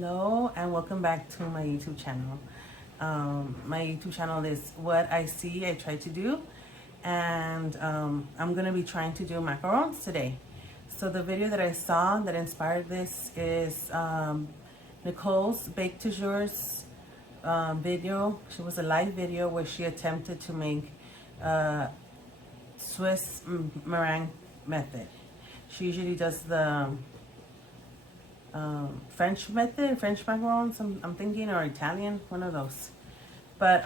Hello and welcome back to my YouTube channel. My YouTube channel is What I See I Try to Do, and I'm going to be trying to do macarons today. So the video that I saw that inspired this is Nicole's Bake to Jour's video. She was a live video where she attempted to make Swiss meringue method. She usually does the French method, French macarons, I'm thinking, or Italian, one of those. But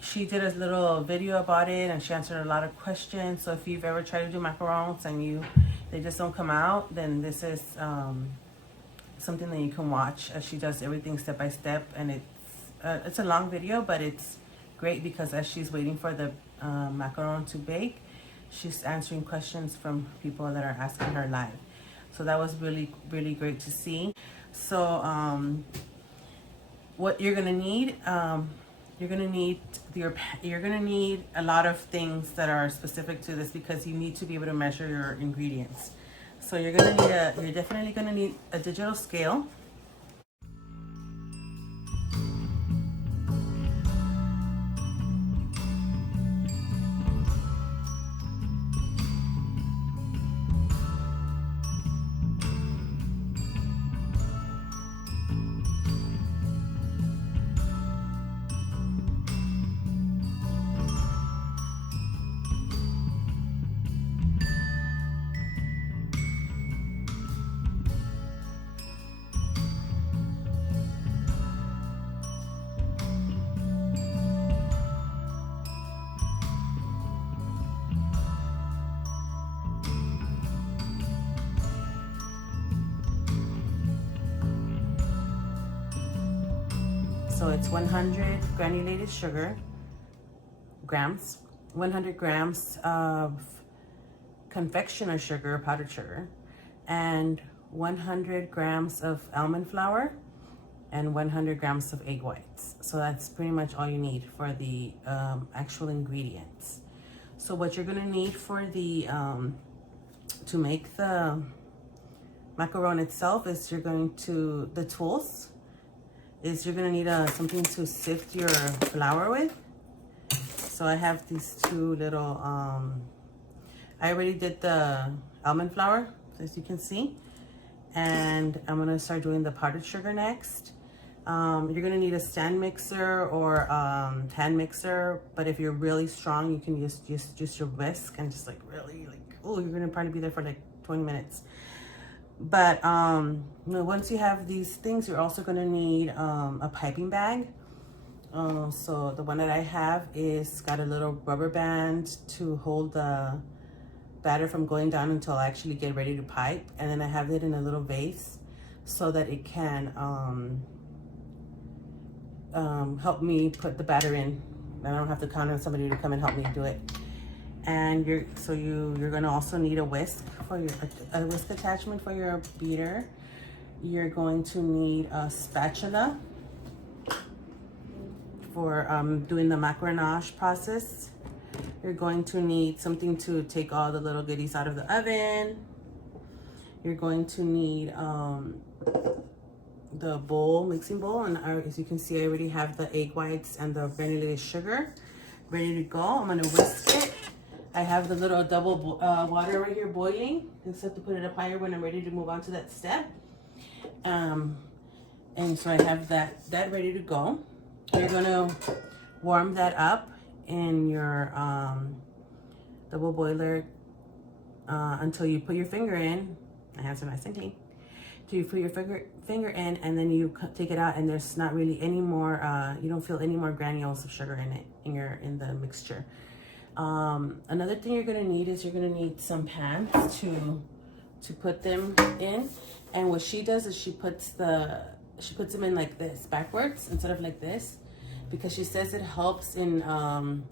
she did a little video about it, and she answered a lot of questions. So if you've ever tried to do macarons and they just don't come out, then this is something that you can watch as she does everything step by step. And it's a long video, but it's great because as she's waiting for the macaron to bake, she's answering questions from people that are asking her live. So that was really, really great to see. So what you're gonna need, you're gonna need a lot of things that are specific to this because you need to be able to measure your ingredients. So you're definitely gonna need a digital scale. So it's 100 granulated sugar grams, 100 grams of confectioner sugar, powdered sugar, and 100 grams of almond flour, and 100 grams of egg whites. So that's pretty much all you need for the actual ingredients. So what you're gonna need for the to make the macaron itself is you're going to need something to sift your flour with. So I have these two little, I already did the almond flour, as you can see. And I'm gonna start doing the powdered sugar next. You're gonna need a stand mixer or hand mixer, but if you're really strong, you can just your whisk and just you're gonna probably be there for like 20 minutes. But once you have these things, you're also going to need a piping bag. So the one that I have is got a little rubber band to hold the batter from going down until I actually get ready to pipe. And then I have it in a little vase so that it can help me put the batter in. I don't have to count on somebody to come and help me do it. And you're gonna also need a whisk for a whisk attachment for your beater. You're going to need a spatula for doing the macaronage process. You're going to need something to take all the little goodies out of the oven. You're going to need the mixing bowl, and as you can see, I already have the egg whites and the granulated sugar ready to go. I'm gonna whisk it. I have the little double water right here boiling. I just have to put it up higher when I'm ready to move on to that step. And so I have that ready to go. You're gonna warm that up in your double boiler until you put your finger in. My hands are nice and clean. Till you put your finger in, and then you take it out, and there's not really any more. You don't feel any more granules of sugar in it in the mixture. Another thing you're gonna need is you're gonna need some pans to put them in. And what she does is she puts them in like this, backwards instead of like this, because she says it helps in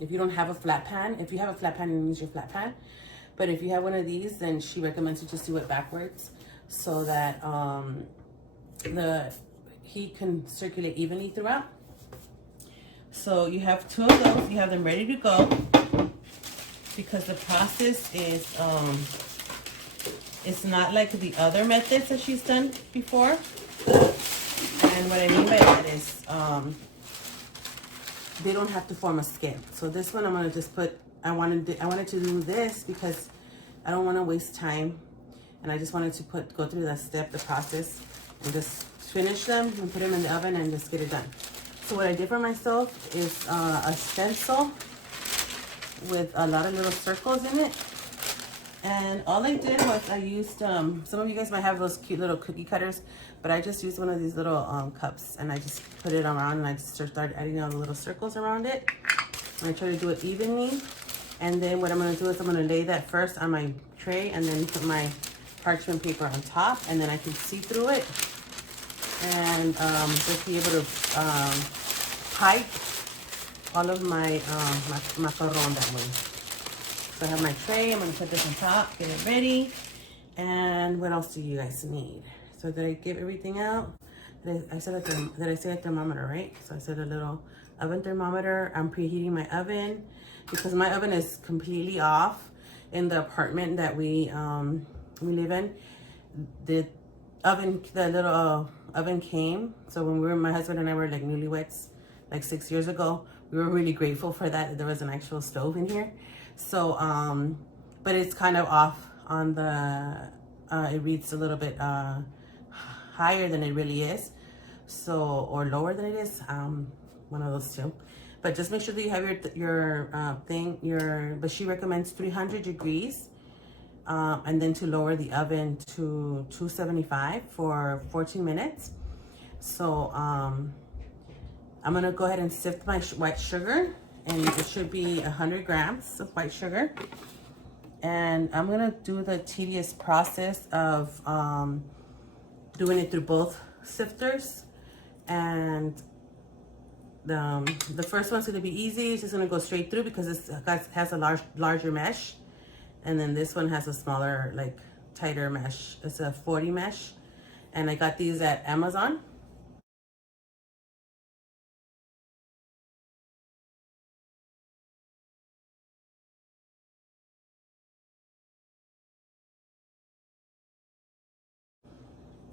if you don't have a flat pan. If you have a flat pan, you use your flat pan. But if you have one of these, then she recommends you just do it backwards so that the heat can circulate evenly throughout. So you have two of those. You have them ready to go. Because the process is it's not like the other methods that she's done before. And what I mean by that is they don't have to form a skin. So this one I'm gonna just put, I wanted to do this because I don't want to waste time, and I just wanted to go through that step, the process, and just finish them and put them in the oven and just get it done. So what I did for myself is a stencil with a lot of little circles in it. And all I did was I used, some of you guys might have those cute little cookie cutters, but I just used one of these little cups, and I just put it around, and I just started adding all the little circles around it. And I try to do it evenly. And then what I'm gonna do is I'm gonna lay that first on my tray, and then put my parchment paper on top, and then I can see through it. And just be able to pipe all of my macaron that way. So I have my tray, I'm gonna put this on top, get it ready. And what else do you guys need? So did I give everything out? Did I say a thermometer, right? So I said a little oven thermometer. I'm preheating my oven because my oven is completely off in the apartment that we live in. The little oven came. So when my husband and I were like newlyweds, like 6 years ago, we were really grateful for that there was an actual stove in here. So, but it's kind of off on the, it reads a little bit higher than it really is. So, or lower than it is, one of those two. But just make sure that you have your but she recommends 300 degrees. And then to lower the oven to 275 for 14 minutes. So, I'm gonna go ahead and sift my white sugar, and it should be 100 grams of white sugar. And I'm gonna do the tedious process of doing it through both sifters. And the first one's gonna be easy. It's just gonna go straight through because it has a larger mesh. And then this one has a smaller, like tighter mesh. It's a 40 mesh. And I got these at Amazon.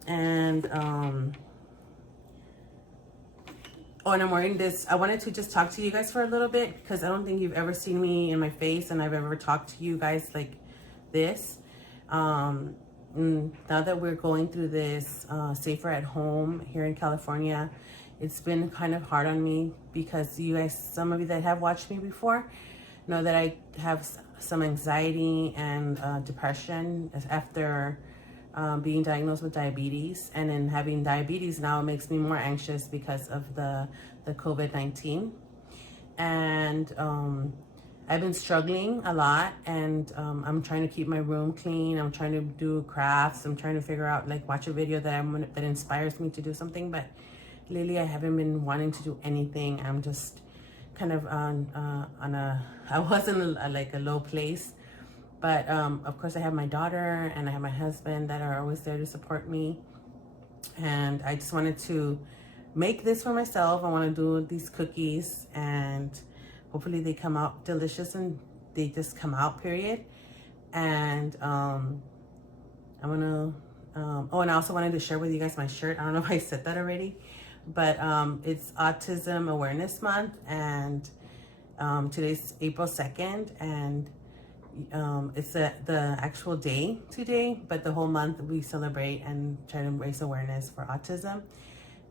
And and I'm wearing this. I wanted to just talk to you guys for a little bit because I don't think you've ever seen me in my face and I've ever talked to you guys like this. Now that we're going through this safer at home here in California, it's been kind of hard on me because you guys, some of you that have watched me before, know that I have some anxiety and depression after being diagnosed with diabetes. And then having diabetes now makes me more anxious because of the COVID-19. And I've been struggling a lot, and I'm trying to keep my room clean. I'm trying to do crafts. I'm trying to figure out, like, watch a video that inspires me to do something. But lately I haven't been wanting to do anything. I'm just kind of I was in like a low place. But of course I have my daughter and I have my husband that are always there to support me. And I just wanted to make this for myself. I want to do these cookies, and hopefully they come out delicious, and they just come out, period. And I'm gonna oh, and I also wanted to share with you guys my shirt. I don't know if I said that already, but it's Autism Awareness Month, and today's April 2nd, and it's the actual day today, but the whole month we celebrate and try to raise awareness for autism.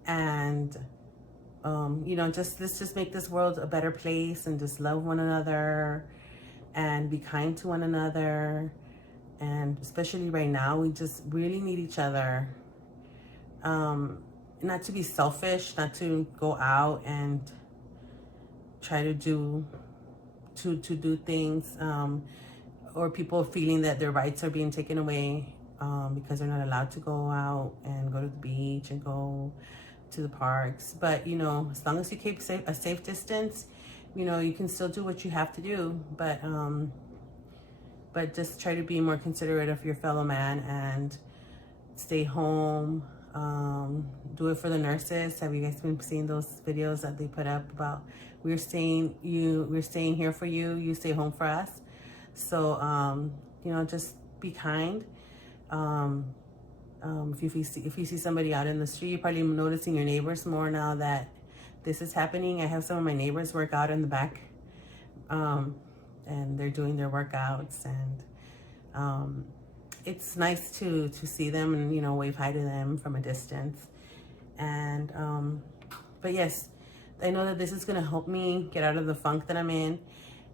And you know, let's just make this world a better place, and just love one another and be kind to one another. And especially right now, we just really need each other. Not to be selfish, not to go out and try to do things, or people feeling that their rights are being taken away because they're not allowed to go out and go to the beach and go to the parks. But you know, as long as you keep a safe distance, you know, you can still do what you have to do. But just try to be more considerate of your fellow man and stay home. Do it for the nurses. Have you guys been seeing those videos that they put up about we're staying here for you, you stay home for us? So you know, just be kind. If you see somebody out in the street, you're probably noticing your neighbors more now that this is happening. I have some of my neighbors work out in the back, and they're doing their workouts, and it's nice to see them and, you know, wave hi to them from a distance. And but yes, I know that this is gonna help me get out of the funk that I'm in.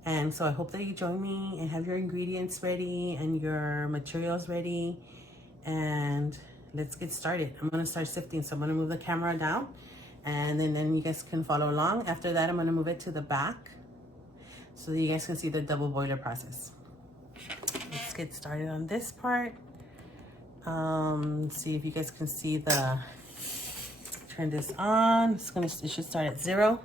And so I hope that you join me and have your ingredients ready and your materials ready, and let's get started. I'm gonna start sifting, so I'm gonna move the camera down, and then you guys can follow along. After that, I'm gonna move it to the back so that you guys can see the double boiler process. Let's get started on this part. See if you guys can see turn this on. It should start at 0.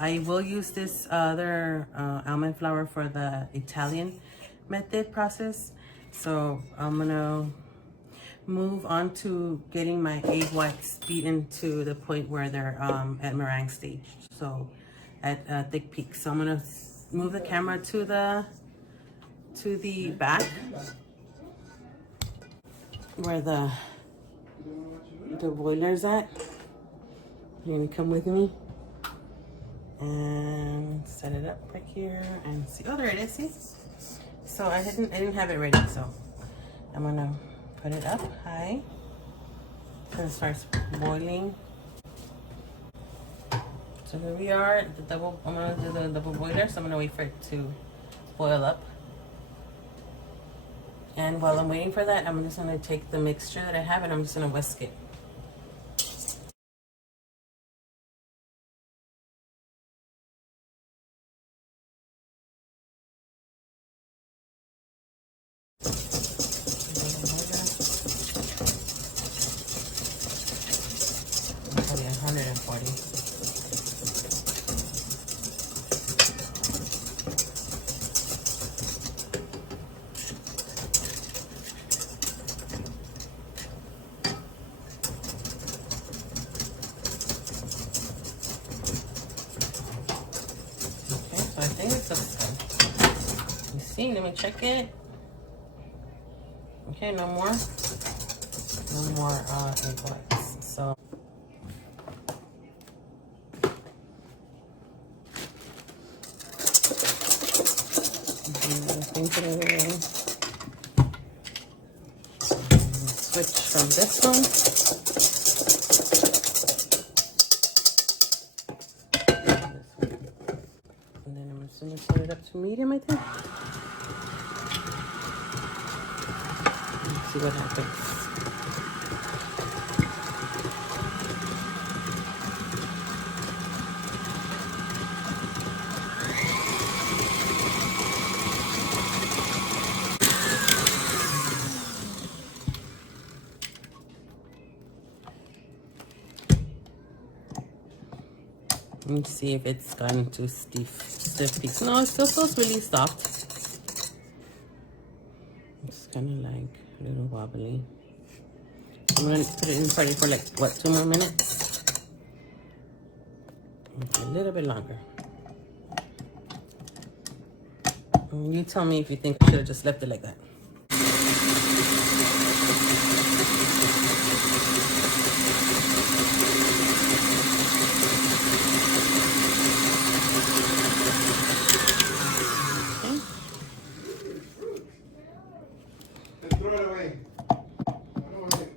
I will use this other almond flour for the Italian method process. So I'm gonna move on to getting my egg whites beaten to the point where they're at meringue stage. So at thick peak. So I'm gonna move the camera to the back where the boiler's at. You're gonna come with me and set it up right here and see. Oh, there it is. See? So I didn't have it ready, so I'm gonna put it up high so it starts boiling. So here we are at the I'm gonna do the double boiler, so I'm gonna wait for it to boil up. And while I'm waiting for that, I'm just gonna take the mixture that I have and I'm just gonna whisk it. Probably 140. I think it's okay. You see, let me check it. Okay, no more egg whites. So switch from this one. And then I'm just gonna set it up to medium, I think. Let's see what happens. me see if it's gotten too stiff piece. No, it still feels really soft. It's kind of like a little wobbly. I'm gonna put it in probably for like, what, 2 more minutes? Okay, a little bit longer. You tell me if you think I should have just left it like that.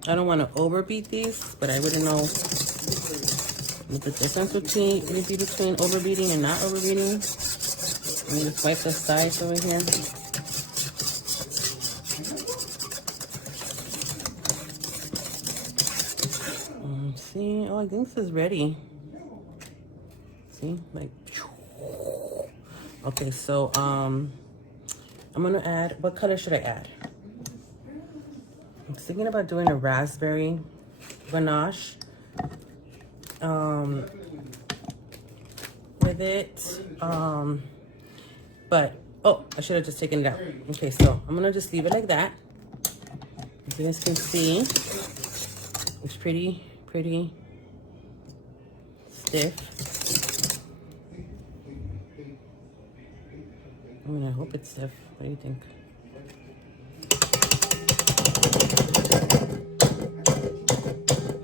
I don't want to overbeat these, but I wouldn't know what the difference between overbeating and not overbeating. Let me just wipe the sides over here. See, oh, I think this is ready. See, like, okay. So I'm gonna add. What color should I add? I'm thinking about doing a raspberry ganache with it. But, oh, I should have just taken it out. Okay, so I'm going to just leave it like that. As you guys can see, it's pretty stiff. I mean, I hope it's stiff. What do you think?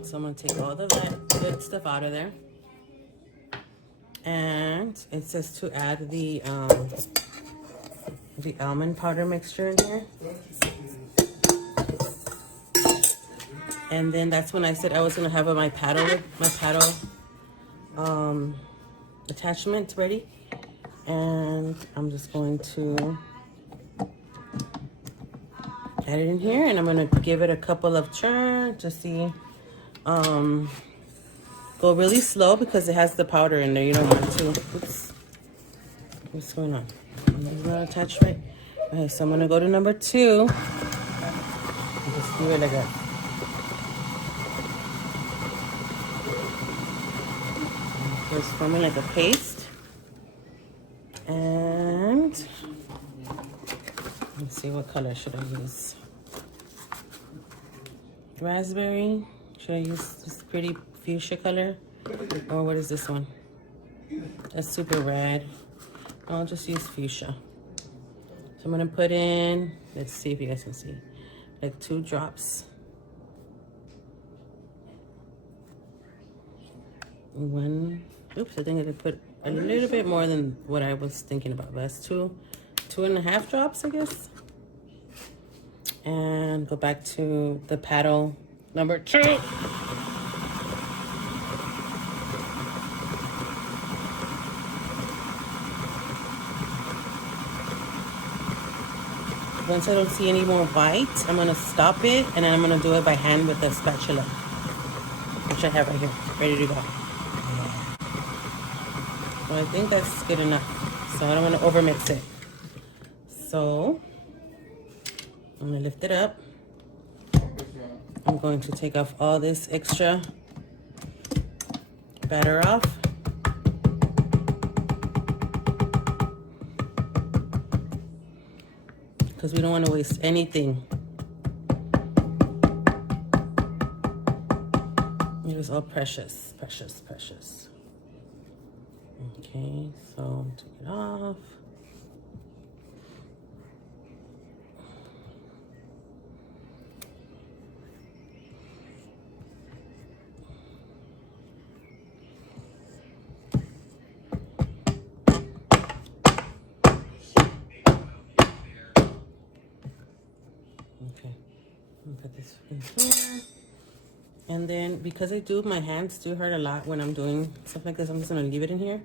So I'm going to take all of that good stuff out of there. And it says to add the almond powder mixture in here. And then that's when I said I was going to have my paddle attachment ready. And I'm just going to add it in here, and I'm going to give it a couple of turns to see. Go really slow because it has the powder in there. You don't want to. Oops. What's going on? I'm going to attach right. Okay, so I'm going to go to number 2. And just do it like that. Just forming like a paste. And let's see, what color should I use? Raspberry. Should I use this pretty fuchsia color? Or what is this one? That's super red. I'll just use fuchsia. So I'm gonna put in, let's see if you guys can see, like 2 drops. 1, oops, I think I could put a little bit more than what I was thinking about. But that's 2.5 drops, I guess. And go back to the paddle number 2. Once I don't see any more white, I'm gonna stop it, and then I'm gonna do it by hand with the spatula, which I have right here, ready to go. So I think that's good enough. So I don't want to overmix it. So I'm gonna lift it up. I'm going to take off all this extra batter off. Because we don't want to waste anything. It is all precious, precious, precious. Okay, so take it off. Put this in here. And then because my hands do hurt a lot when I'm doing stuff like this, I'm just gonna leave it in here.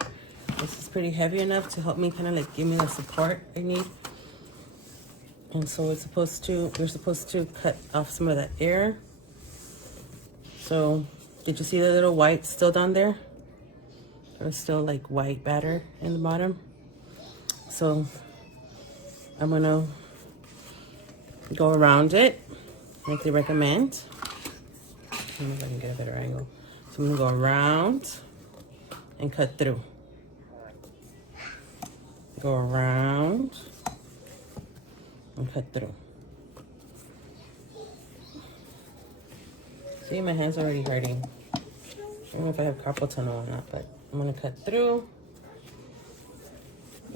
This is pretty heavy enough to help me kind of like give me the support I need. And so we're supposed to cut off some of that air. So did you see the little white still down there? There's still like white batter in the bottom. So I'm gonna go around it like they recommend. Let me see if I can get a better angle. So I'm gonna go around and cut through. Go around and cut through. See, my hand's already hurting. I don't know if I have carpal tunnel or not, but I'm gonna cut through,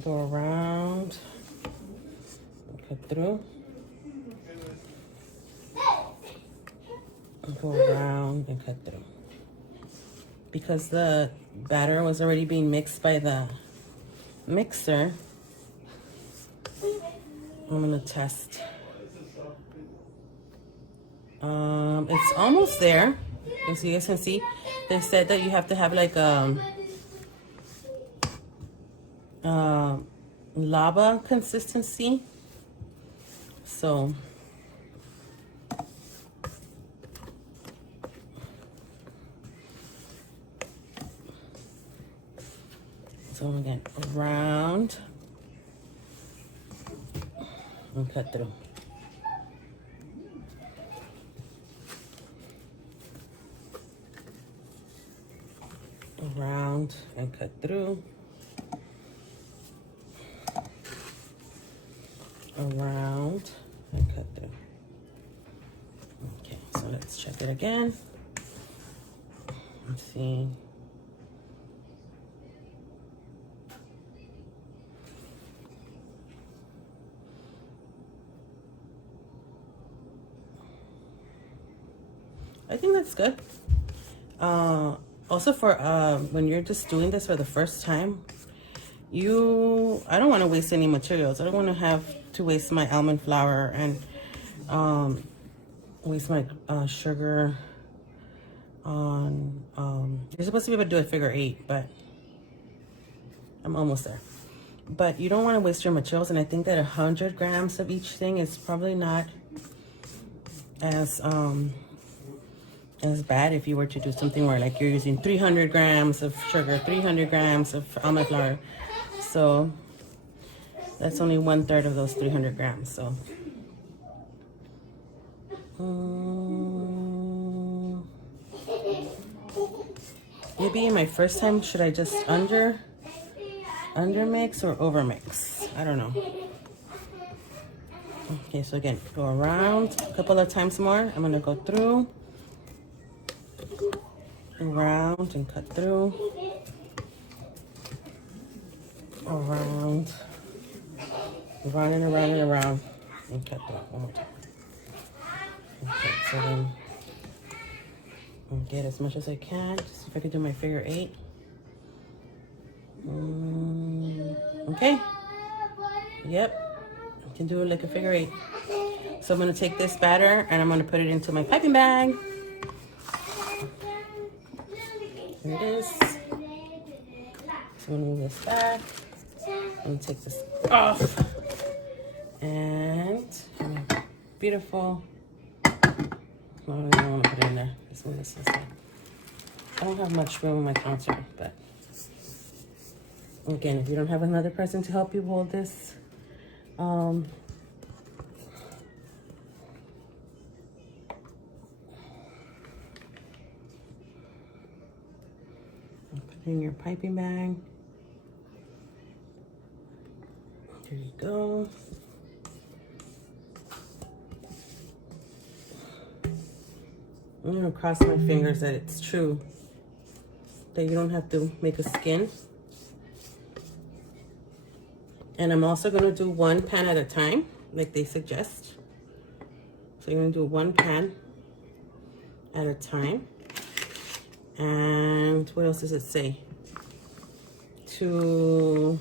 go around, cut through, go around and cut through. Because the batter was already being mixed by the mixer, I'm gonna test. It's almost there. As you guys can see, they said that you have to have like lava consistency. So again, around and cut through. Around and cut through. Around and cut through. Okay, so let's check it again. Let's see. I think that's good. Also for when you're just doing this for the first time, I don't want to waste any materials. I don't want to have to waste my almond flour and waste my sugar on, you're supposed to be able to do a figure 8, but I'm almost there. But you don't want to waste your materials, and I think that 100 grams of each thing is probably not as bad if you were to do something where like you're using 300 grams of sugar, 300 grams of almond flour. So that's only 1/3 of those 300 grams. So maybe my first time, should I just under mix or over mix? I don't know. Okay, so again, go around a couple of times more. I'm gonna go through, around and cut through, around and around and around, and cut through one more time. Okay, so then I'll get as much as I can. Just see if I can do my figure 8. Okay. Yep, I can do it like a figure 8. So I'm gonna take this batter and I'm gonna put it into my piping bag. Here it is. So I'm gonna move this back. I'm gonna take this off. And beautiful. I don't even want to put it in there. This one is inside. I don't have much room on my counter, but again, if you don't have another person to help you hold this, put it in your piping bag. There you go. I'm gonna cross my fingers that it's true, that you don't have to make a skin. And I'm also gonna do one pan at a time, like they suggest. So you're gonna do one pan at a time. And what else does it say? To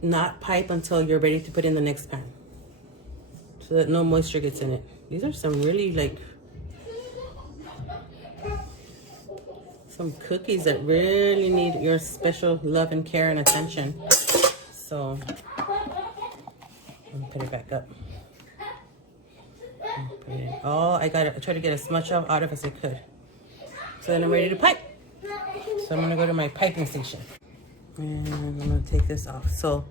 not pipe until you're ready to put in the next pan, so that no moisture gets in it. These are some really like some cookies that really need your special love and care and attention. So I'm gonna put it back up. I try to get as much out of as I could. So then I'm ready to pipe. So I'm gonna go to my piping station. And I'm gonna take this off. So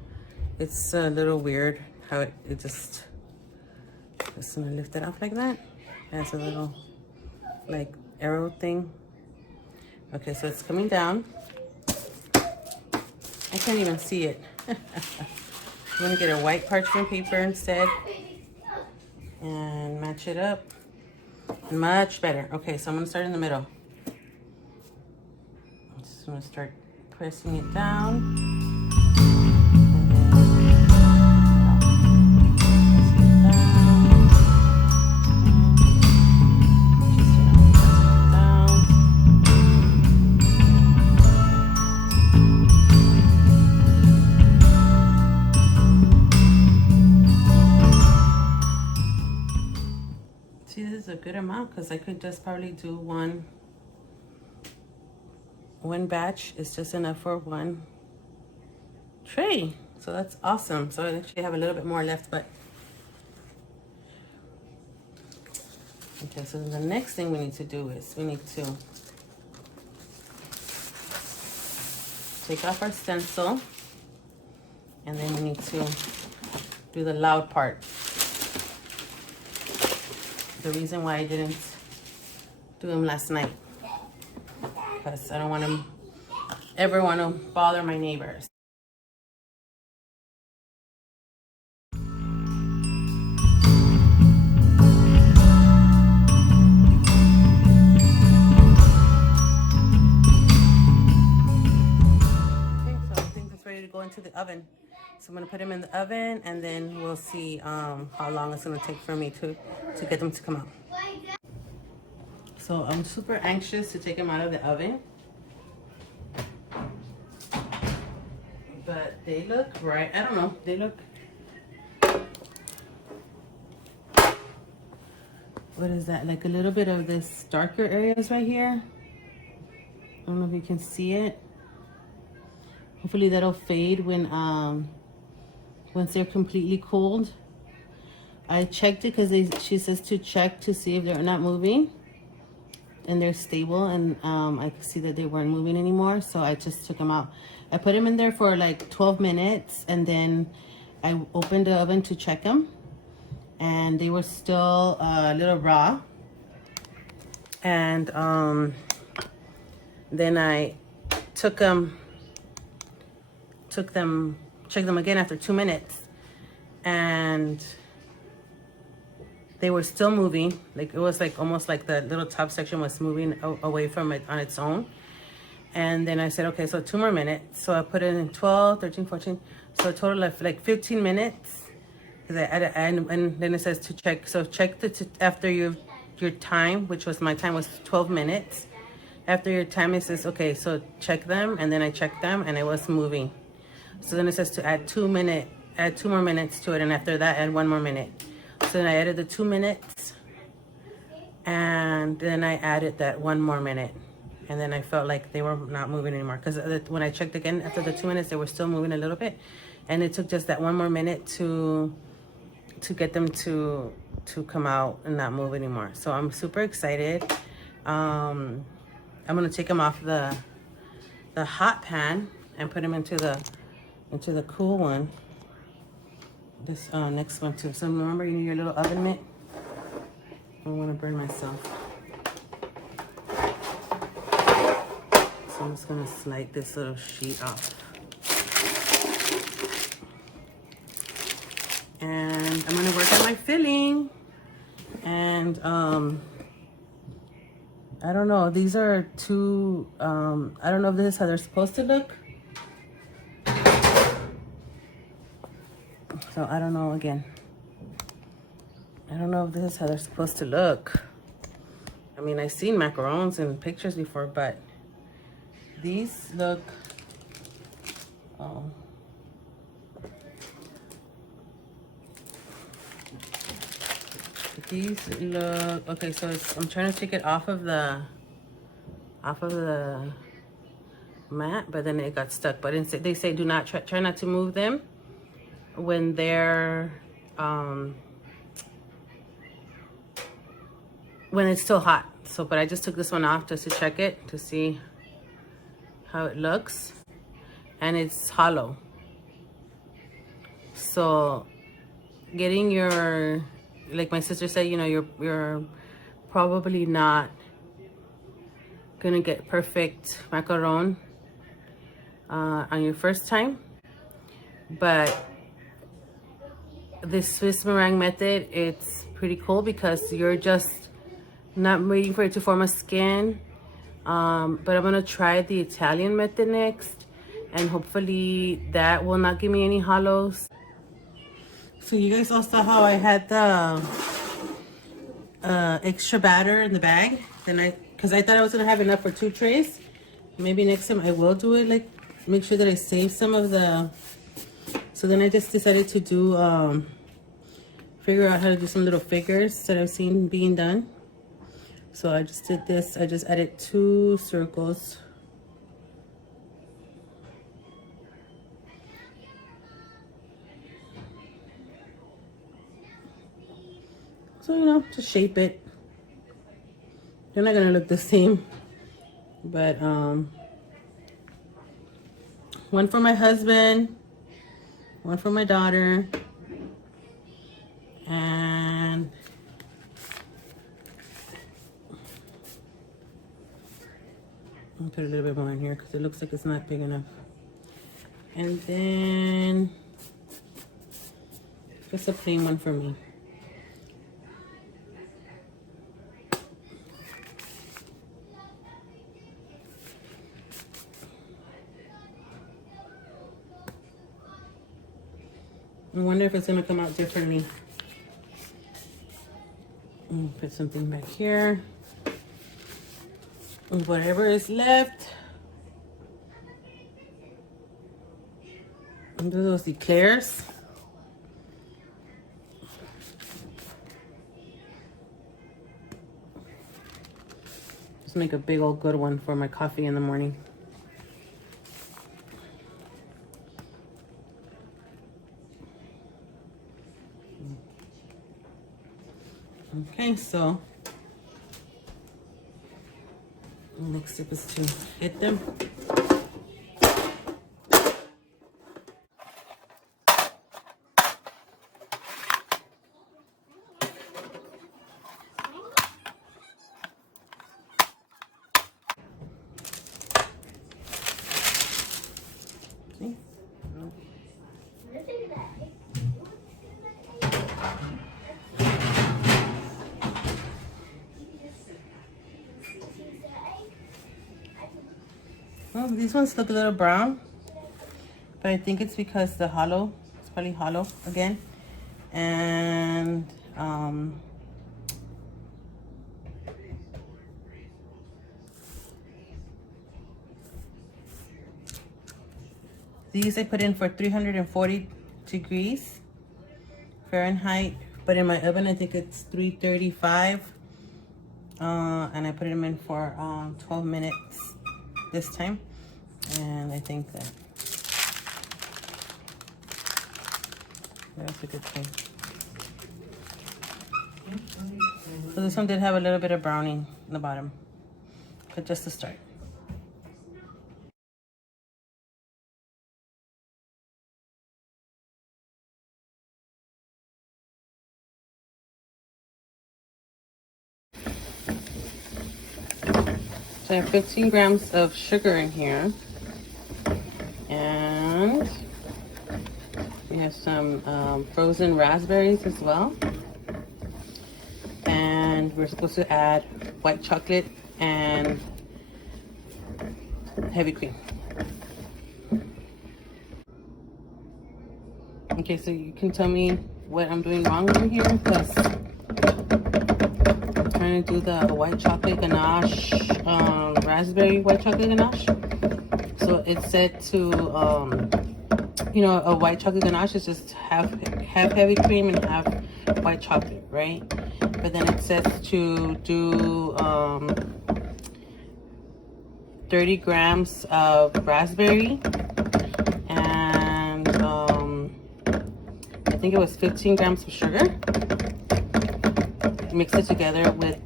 it's a little weird how it just gonna lift it off like that. It has a little like arrow thing. Okay, so it's coming down. I can't even see it. I'm gonna get a white parchment paper instead and match it up. Much better. Okay, so I'm gonna start in the middle. I'm just gonna start pressing it down. See, this is a good amount because I could just probably do one batch. Is just enough for one tray. So that's awesome. So I actually have a little bit more left, but okay, so the next thing we need to do is we need to take off our stencil, and then we need to do the loud part. The reason why I didn't do them last night, because I don't want to ever want to bother my neighbors. Go into the oven, so I'm gonna put them in the oven, and then we'll see how long it's gonna take for me to get them to come out. So I'm super anxious to take them out of the oven, but they look right. I don't know, they look, what is that, like a little bit of this darker areas right here. I don't know if you can see it. Hopefully that'll fade when once they're completely cooled. I checked it because she says to check to see if they're not moving and they're stable, and I could see that they weren't moving anymore, so I just took them out. I put them in there for like 12 minutes, and then I opened the oven to check them, and they were still a little raw. And then I checked them again after 2 minutes, and they were still moving. Like it was like almost like the little top section was moving away from it on its own. And then I said, okay, so 2 more minutes. So I put it in 12, 13, 14. So a total of like 15 minutes. And then it says to check. So check after your time, which was my time was 12 minutes. After your time, it says, okay, so check them. And then I checked them, and it was moving. So then it says to add 2 more minutes to it, and after that add 1 more minute. So then I added the 2 minutes, and then I added that 1 more minute, and then I felt like they were not moving anymore, because when I checked again after the 2 minutes, they were still moving a little bit, and it took just that 1 more minute to get them to come out and not move anymore. So I'm super excited. I'm gonna take them off the hot pan and put them into the cool one. This next one too. So remember, you need your little oven mitt. I don't want to burn myself. So I'm just gonna slide this little sheet off. And I'm gonna work on my filling. And I don't know, these are two, I don't know if this is how they're supposed to look. So I don't know, again. I don't know if this is how they're supposed to look. I mean, I've seen macarons in pictures before, but these look, oh. These look, okay, so I'm trying to take it off of the mat, but then it got stuck. But instead, they say do not try not to move them when they're when it's still hot. So, but I just took this one off just to check it, to see how it looks, and it's hollow. So getting your, like my sister said, you know, you're probably not gonna get perfect macaron on your first time. But this Swiss meringue method, it's pretty cool because you're just not waiting for it to form a skin. But I'm gonna try the Italian method next, and hopefully that will not give me any hollows. So you guys all saw how I had the extra batter in the bag. Then because I thought I was gonna have enough for 2 trays. Maybe next time I will do it, like make sure that I save some of the. So then I just decided to do figure out how to do some little figures that I've seen being done. So I just did this. I just added 2 circles. So, you know, to shape it. They're not gonna look the same. But one for my husband, one for my daughter, and I'll put a little bit more in here because it looks like it's not big enough. And then just a plain one for me. I wonder if it's gonna come out differently. Put something back here. And whatever is left. And do those eclairs. Just make a big old good one for my coffee in the morning. Okay, so next step is to hit them. See? Well, these ones look a little brown, but I think it's because the hollow, it's probably hollow again. And these I put in for 340 degrees Fahrenheit, but in my oven I think it's 335. And I put them in for 12 minutes this time, and I think that that's a good thing. So this one did have a little bit of browning in the bottom, but just to start. So I have 15 grams of sugar in here, and we have some frozen raspberries as well. And we're supposed to add white chocolate and heavy cream. Okay, so you can tell me what I'm doing wrong over here, because I'm trying to do the white chocolate ganache, raspberry white chocolate ganache. So it's said to, you know, a white chocolate ganache is just half heavy cream and half white chocolate, right? But then it says to do 30 grams of raspberry and I think it was 15 grams of sugar. Mix it together with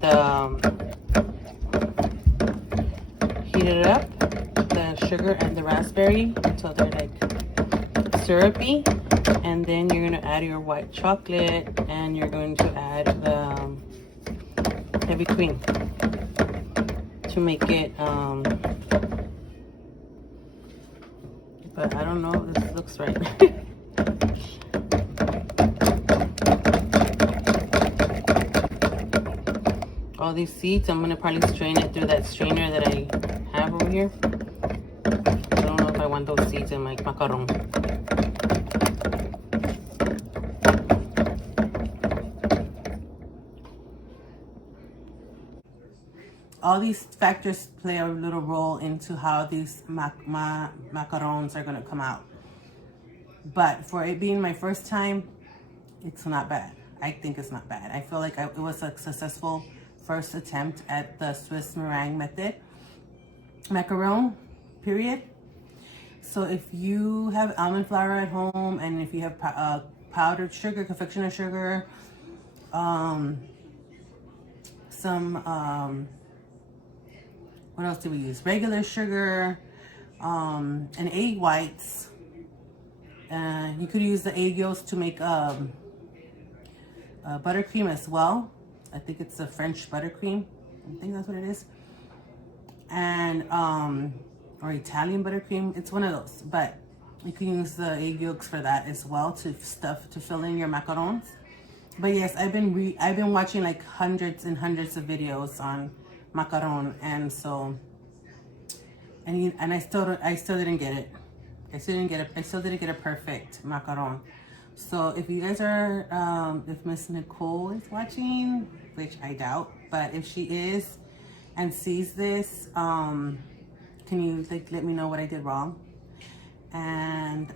heat it up, the sugar and the raspberry until they're like syrupy, and then you're going to add your white chocolate and you're going to add the heavy cream to to make it, but I don't know if this looks right. All these seeds, I'm gonna probably strain it through that strainer that I have over here. I don't know if I want those seeds in my macaron. All these factors play a little role into how these macarons are gonna come out. But for it being my first time, it's not bad. I think it's not bad. I feel like it was a successful first attempt at the Swiss meringue method. Macaron, period. So if you have almond flour at home, and if you have powdered sugar, confectioner sugar, what else do we use? Regular sugar, and egg whites. You could use the egg yolks to make buttercream as well. I think it's a French buttercream. I think that's what it is. And or Italian buttercream. It's one of those. But you can use the egg yolks for that as well to fill in your macarons. But yes, I've been watching like hundreds and hundreds of videos on macaron, and so and I still didn't get it. I still didn't get a perfect macaron. So if you guys are, if Miss Nicole is watching, which I doubt, but if she is and sees this, can you like let me know what I did wrong? And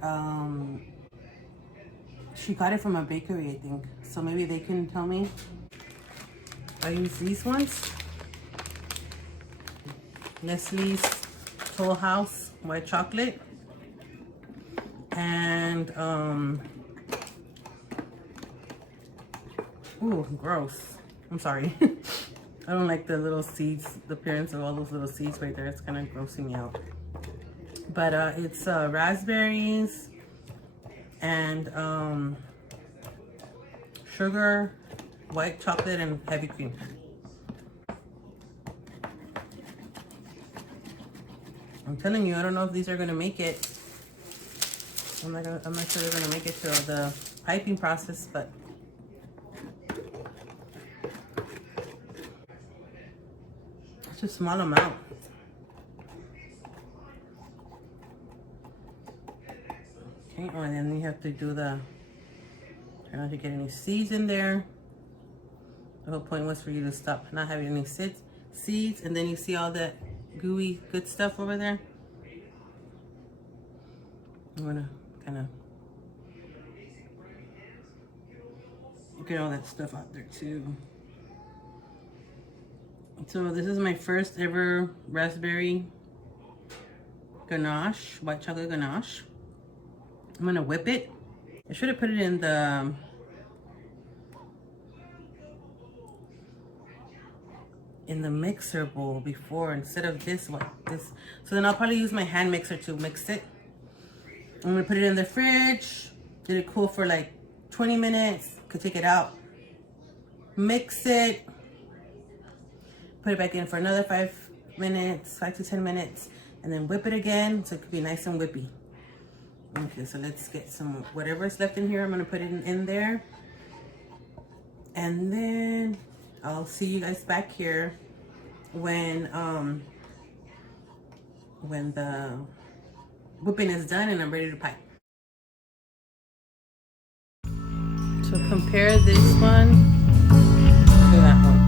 she got it from a bakery, I think. So maybe they can tell me. I use these ones. Nestle's Toll House white chocolate. And ooh, gross. I'm sorry. I don't like the little seeds, the appearance of all those little seeds right there. It's kind of grossing me out. But it's raspberries and sugar, white chocolate, and heavy cream. I'm telling you, I don't know if these are gonna make it. I'm not sure they're gonna make it to the piping process, but it's a small amount. Okay, oh, and then you have to do try not to get any seeds in there. The whole point was for you to stop not having any seeds, and then you see all that gooey good stuff over there. I'm gonna kind of get all that stuff out there too. So this is my first ever raspberry ganache, white chocolate ganache. I'm gonna whip it. I should have put it in the mixer bowl before instead of this one. So then I'll probably use my hand mixer to mix it. I'm gonna put it in the fridge, let it cool for like 20 minutes, could take it out, mix it, put it back in for another 5 to 10 minutes, and then whip it again so it could be nice and whippy. Okay, so let's get some, whatever's left in here, I'm gonna put it in there. And then I'll see you guys back here when the whipping is done and I'm ready to pipe. So compare this one to that one.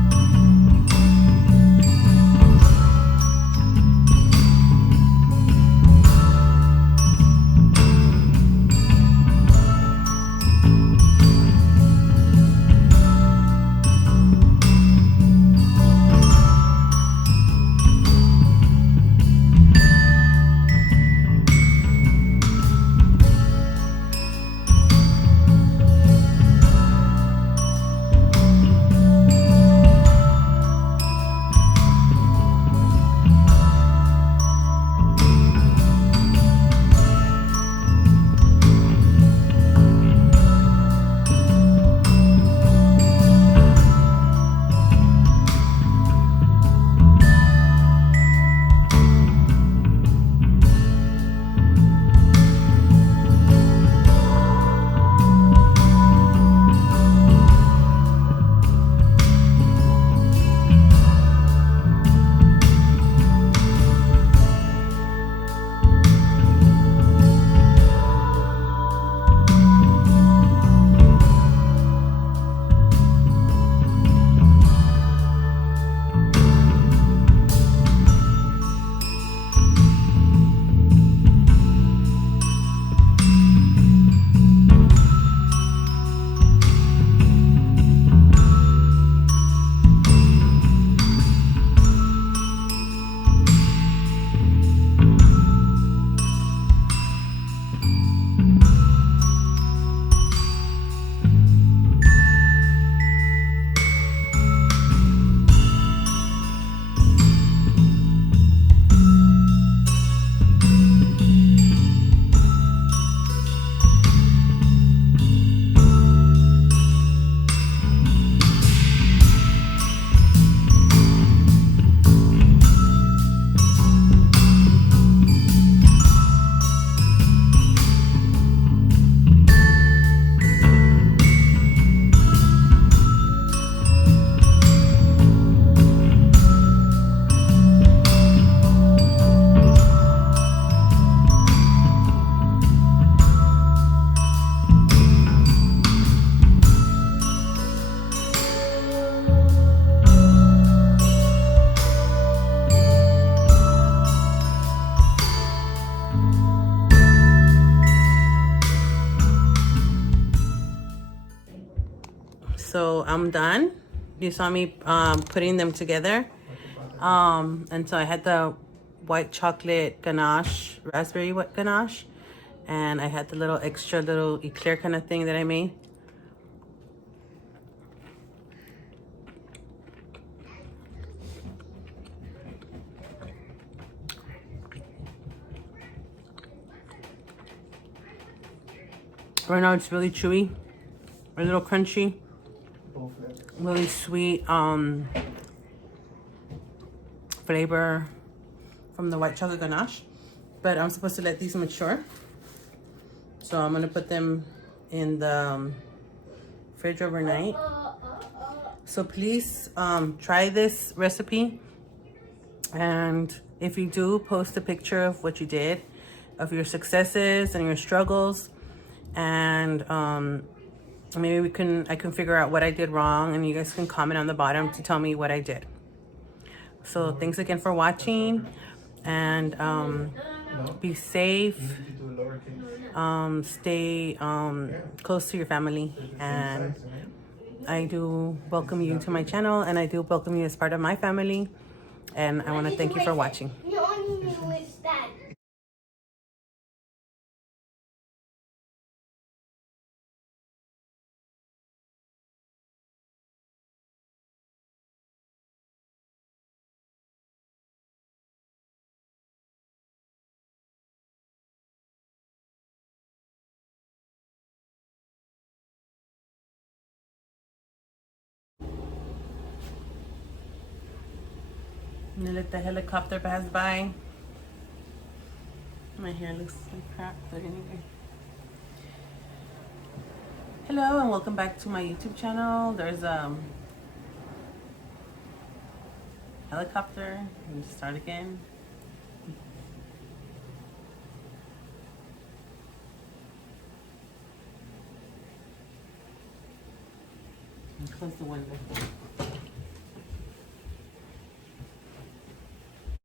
I'm done. You saw me putting them together. And so I had the white chocolate ganache, raspberry ganache, and I had the little extra little eclair kind of thing that I made. Right now it's really chewy, a little crunchy, really sweet flavor from the white chocolate ganache. But I'm supposed to let these mature, so I'm gonna put them in the fridge overnight. So please try this recipe, and if you do, post a picture of what you did, of your successes and your struggles, and maybe I can figure out what I did wrong, and you guys can comment on the bottom to tell me what I did. So thanks again for watching, and be safe, stay close to your family, and I do welcome you to my channel, and I do welcome you as part of my family, and I want to thank you for watching. And then let the helicopter pass by. My hair looks like crap, but anyway. Hello and welcome back to my YouTube channel. There's helicopter. Let me start again. And close the window.